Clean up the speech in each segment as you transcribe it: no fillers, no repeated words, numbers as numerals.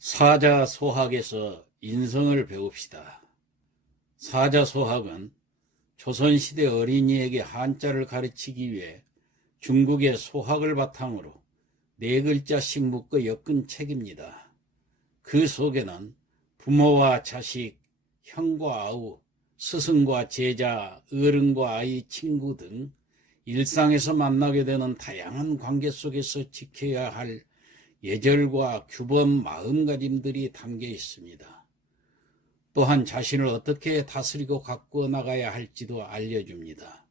사자소학에서 인성을 배웁시다. 사자소학은 조선시대 어린이에게 한자를 가르치기 위해 중국의 소학을 바탕으로 4글자씩 묶어 엮은 책입니다. 그 속에는 부모와 자식, 형과 아우, 스승과 제자, 어른과 아이, 친구 등 일상에서 만나게 되는 다양한 관계 속에서 지켜야 할 예절과 규범, 마음가짐들이 담겨 있습니다. 또한 자신을 어떻게 다스리고 가꾸어 나가야 할지도 알려줍니다.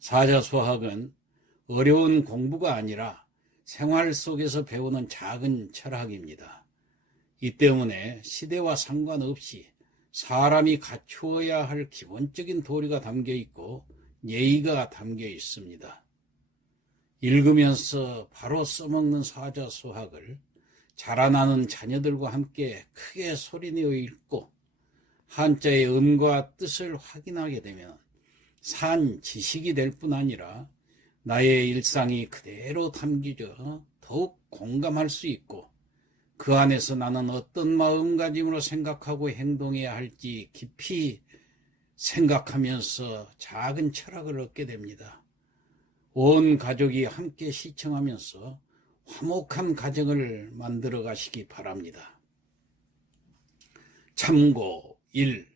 사자소학은 어려운 공부가 아니라 생활 속에서 배우는 작은 철학입니다. 이 때문에 시대와 상관없이 사람이 갖추어야 할 기본적인 도리가 담겨 있고 예의가 담겨 있습니다. 읽으면서 바로 써먹는 사자소학을 자라나는 자녀들과 함께 크게 소리내어 읽고 한자의 음과 뜻을 확인하게 되면 산 지식이 될 뿐 아니라 나의 일상이 그대로 담겨져 더욱 공감할 수 있고 그 안에서 나는 어떤 마음가짐으로 생각하고 행동해야 할지 깊이 생각하면서 작은 철학을 얻게 됩니다. 온 가족이 함께 시청하면서 화목한 가정을 만들어 가시기 바랍니다. 참고 1.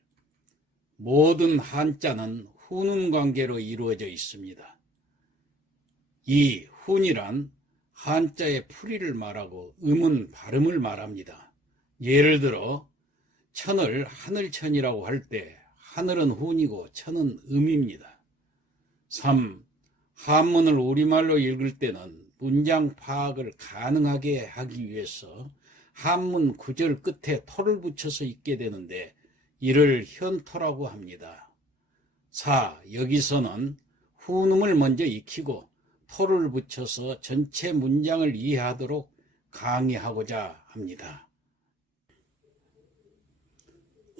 모든 한자는 훈운 관계로 이루어져 있습니다. 2. 훈이란 한자의 풀이를 말하고 음은 발음을 말합니다. 예를 들어 천을 하늘천이라고 할 때 하늘은 훈이고 천은 음입니다. 3. 한문을 우리말로 읽을 때는 문장 파악을 가능하게 하기 위해서 한문 구절 끝에 토를 붙여서 읽게 되는데 이를 현토라고 합니다. 4. 여기서는 훈음을 먼저 익히고 토를 붙여서 전체 문장을 이해하도록 강의하고자 합니다.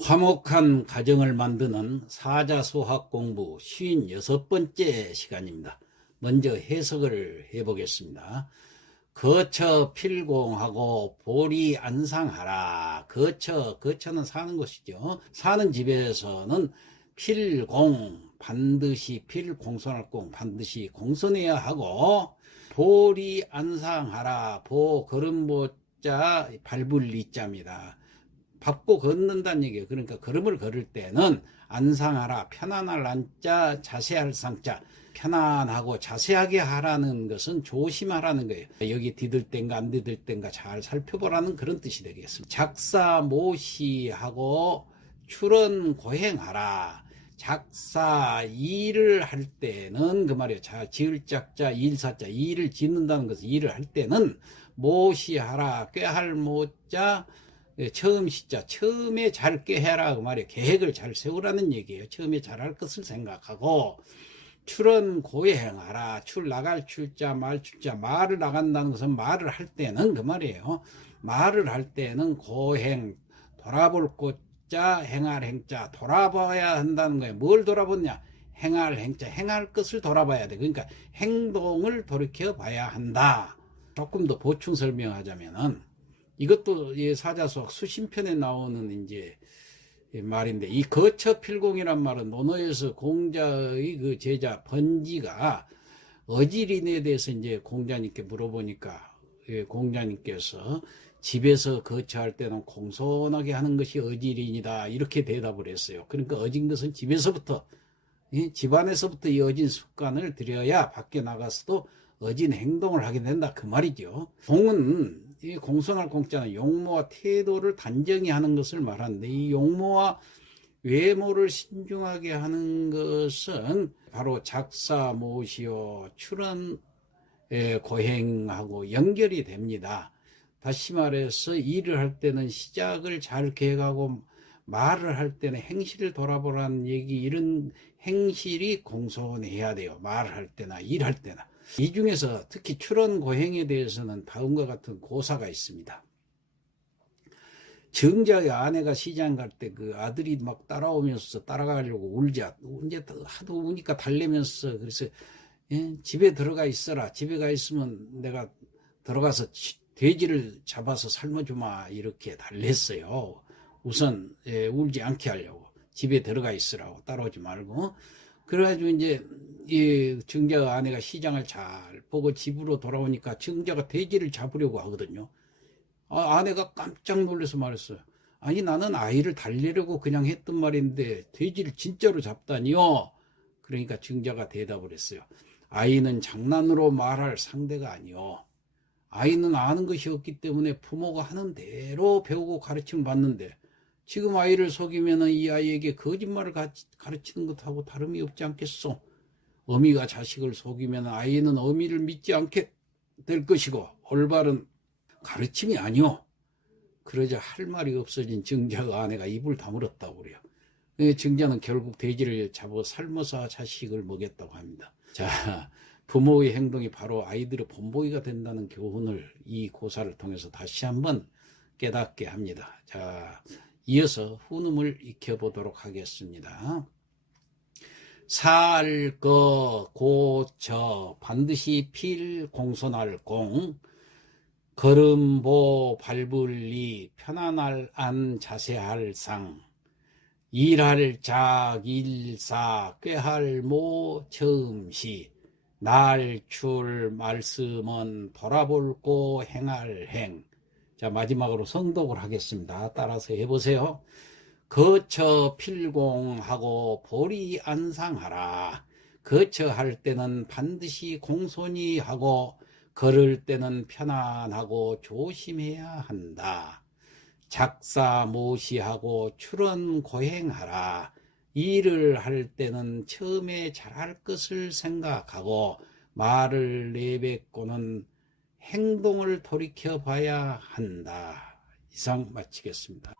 화목한 가정을 만드는 사자소학 공부 56번째 시간입니다. 먼저 해석을 해보겠습니다. 거처 필공하고 보리 안상하라. 거처는 사는 곳이죠. 사는 집에서는 필공, 반드시 필공손할공 반드시 공손해야 하고 보리 안상하라. 보 걸음보자 밟을 리자입니다. 밟고 걷는다는 얘기예요. 그러니까 걸음을 걸을 때는 안상하라, 편안할 안자, 자세할 상자. 편안하고 자세하게 하라는 것은 조심하라는 거예요. 여기 디딜 땐가 안 디딜 땐가 잘 살펴보라는 그런 뜻이 되겠습니다. 작사 모시하고 출언 고행하라. 작사 일을 할 때는 그 말이에요. 자, 지을 짝자 일사자 일을 짓는다는 것은 일을 할 때는 모시하라. 꾀할 모자 처음 시자 처음에 잘 꾀해라 그 말이에요. 계획을 잘 세우라는 얘기예요. 처음에 잘할 것을 생각하고 출은 고행하라. 출 나갈 출자 말 출자 말을 나간다는 것은 말을 할 때는 그 말이에요. 말을 할 때는 고행 돌아볼 곳자 행할 행자 돌아봐야 한다는 거예요. 뭘 돌아보냐? 행할 행자 행할 것을 돌아봐야 돼. 그러니까 행동을 돌이켜 봐야 한다. 조금 더 보충 설명하자면은 이것도 사자소학 수신편에 나오는 이제 말인데 이 거처필공이란 말은 논어에서 공자의 그 제자 번지가 어지린에 대해서 이제 공자님께 물어보니까 공자님께서 집에서 거처할 때는 공손하게 하는 것이 어지린이다 이렇게 대답을 했어요. 그러니까 어진 것은 집에서부터 집안에서부터 이 어진 습관을 들여야 밖에 나가서도 어진 행동을 하게 된다 그 말이죠. 공은 이 공손할 공자는 용모와 태도를 단정히 하는 것을 말하는데 이 용모와 외모를 신중하게 하는 것은 바로 작사 모시오 출언 고행하고 연결이 됩니다. 다시 말해서 일을 할 때는 시작을 잘 계획하고 말을 할 때는 행실을 돌아보라는 얘기 이런 행실이 공손해야 돼요. 말을 할 때나 일할 때나. 이 중에서 특히 출언 고행에 대해서는 다음과 같은 고사가 있습니다. 정자의 아내가 시장 갈 때 그 아들이 막 따라오면서 따라가려고 울자. 이제 하도 우니까 달래면서 그래서 집에 들어가 있어라. 집에 가 있으면 내가 들어가서 돼지를 잡아서 삶아주마 이렇게 달랬어요. 우선 울지 않게 하려고, 집에 들어가 있으라고, 따라오지 말고. 그래가지고 이제 이 증자 아내가 시장을 잘 보고 집으로 돌아오니까 증자가 돼지를 잡으려고 하거든요. 아내가 깜짝 놀라서 말했어요. 아니, 나는 아이를 달래려고 그냥 했던 말인데 돼지를 진짜로 잡다니요. 그러니까 증자가 대답을 했어요. 아이는 장난으로 말할 상대가 아니요. 아이는 아는 것이 없기 때문에 부모가 하는 대로 배우고 가르침을 받는데, 지금 아이를 속이면 이 아이에게 거짓말을 가르치는 것하고 다름이 없지 않겠소. 어미가 자식을 속이면 아이는 어미를 믿지 않게 될 것이고 올바른 가르침이 아니오. 그러자 할 말이 없어진 증자가 아내가 입을 다물었다고 그래요. 증자는 결국 돼지를 잡아 삶아서 자식을 먹였다고 합니다. 자, 부모의 행동이 바로 아이들의 본보기가 된다는 교훈을 이 고사를 통해서 다시 한번 깨닫게 합니다. 자, 이어서 훈음을 익혀보도록 하겠습니다. 살, 거, 고, 저, 반드시 필, 공손할 공, 걸음보, 밟을리, 편안할 안, 자세할 상, 일할 작, 일사, 꾀할 모, 처음시, 날출, 말씀은 돌아볼고 행할 행. 자, 마지막으로 성독을 하겠습니다. 따라서 해보세요. 거처 필공하고 보리 안상하라. 거처할 때는 반드시 공손히 하고 걸을 때는 편안하고 조심해야 한다. 작사 모시하고 출언 고행하라. 일을 할 때는 처음에 잘할 것을 생각하고 말을 내뱉고는 행동을 돌이켜 봐야 한다. 이상 마치겠습니다.